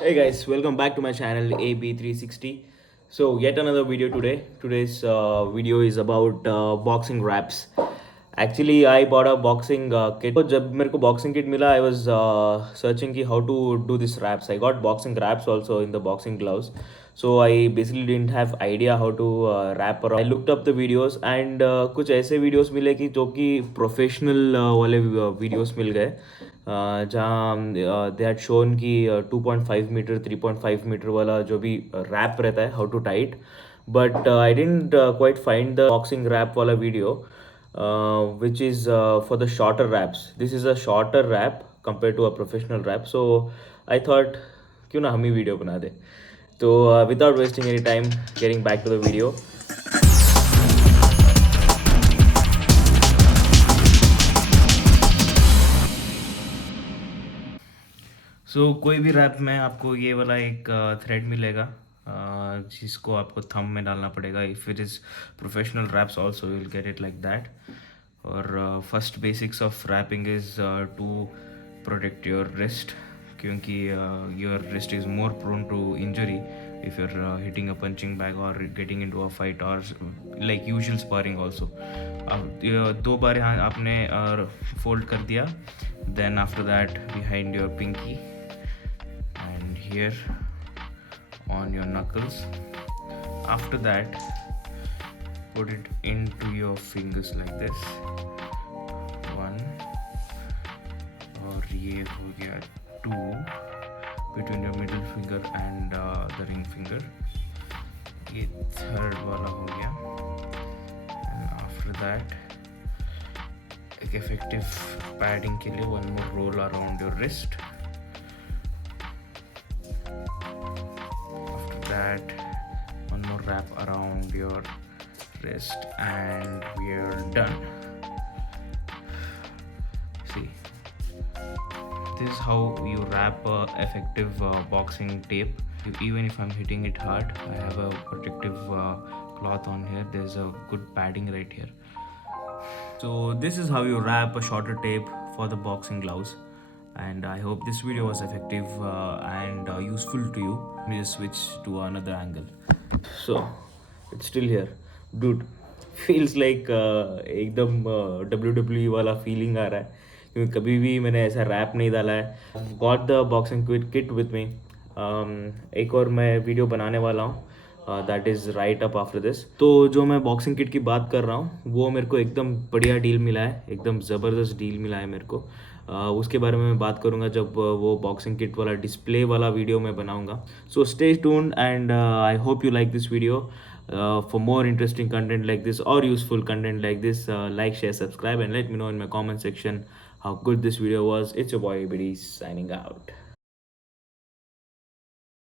Hey guys, welcome back to my channel AB360. So yet another video today. Today's video is about boxing wraps. Actually, I bought a boxing kit. So जब मेरे को boxing kit मिला, I was searching कि how to do this wraps. I got boxing wraps also in the boxing gloves. So I basically didn't have idea how to wrap around. I looked up the videos and कुछ ऐसे videos मिले कि जो कि professional वाले videos मिल गए. जहाँ they had shown कि 2.5 मीटर 3.5 मीटर वाला जो भी रैप रहता है how to tight but I didn't quite find the boxing wrap वाला video which is for the shorter wraps. This is a shorter wrap compare to a professional wrap. So I thought क्यों ना हम ही video बना दे. तो without wasting any time getting back to the video. So कोई भी rap में आपको ये वाला एक थ्रेड मिलेगा जिसको आपको थंब में डालना पड़ेगा. If it is professional wraps also will get it like that. और first basics of wrapping is to protect your wrist, क्योंकि your wrist is more prone to injury if you're hitting a punching bag or getting into a fight or like usual sparring also. दो बार यहाँ आपने fold कर दिया, then after that behind your pinky and here on your knuckles. After that put it into your fingers like this. One और ये हो गया two between your middle finger and the ring finger. ये third वाला हो गया. And after that एक effective padding के लिए one more roll around your wrist. After that one more wrap around your wrist and we are done. See, this is how you wrap a effective boxing tape. Even if I'm hitting it hard, I have a protective cloth on here. There's a good padding right here. So this is how you wrap a shorter tape for the boxing gloves, and I hope this video was effective and useful to you. Let me just switch to another angle. So it's still here, dude. Feels like एकदम WWE वाला feeling आ रहा है, क्योंकि कभी भी मैंने ऐसा rap नहीं डाला है. Got the boxing kit with me. एक और मैं वीडियो बनाने वाला हूँ, that is right up after this. तो जो मैं बॉक्सिंग किट की बात कर रहा हूँ वो मेरे को एकदम बढ़िया डील मिला है, एकदम ज़बरदस्त डील मिला है मेरे को. उसके बारे में मैं बात करूँगा जब वो बॉक्सिंग किट वाला डिस्प्ले वाला वीडियो मैं बनाऊँगा. So stay tuned and I hope you like this video. For more interesting content like this or useful content like this, like, share, subscribe, and let me know in my comment section how good this video was. It's your boy ABD signing out.